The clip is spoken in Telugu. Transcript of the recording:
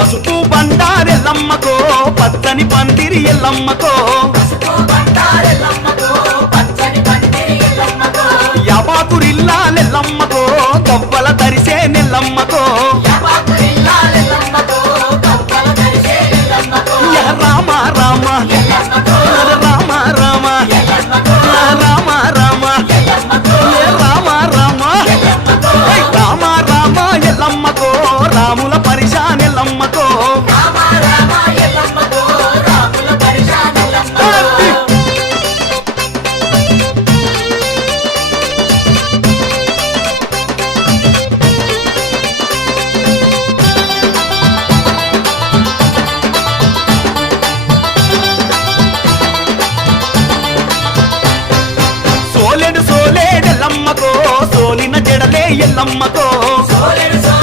పసుపు బండారెల్లమ్మకో పచ్చని పందిరి ఎల్లమ్మకో యాబాకురిల్లాలెల్లమ్మకో గవ్వల తరిసే నెల్లమ్మకో రామ రామ రామ రామ రామ రామ రామ రామ రామ రామ ఎల్లమ్మకో రాముల పరిశానెల్లమ్మకో సోలెడు సోలేడెల్లమ్మకో సోలిన జడలే ఎల్లమ్మకో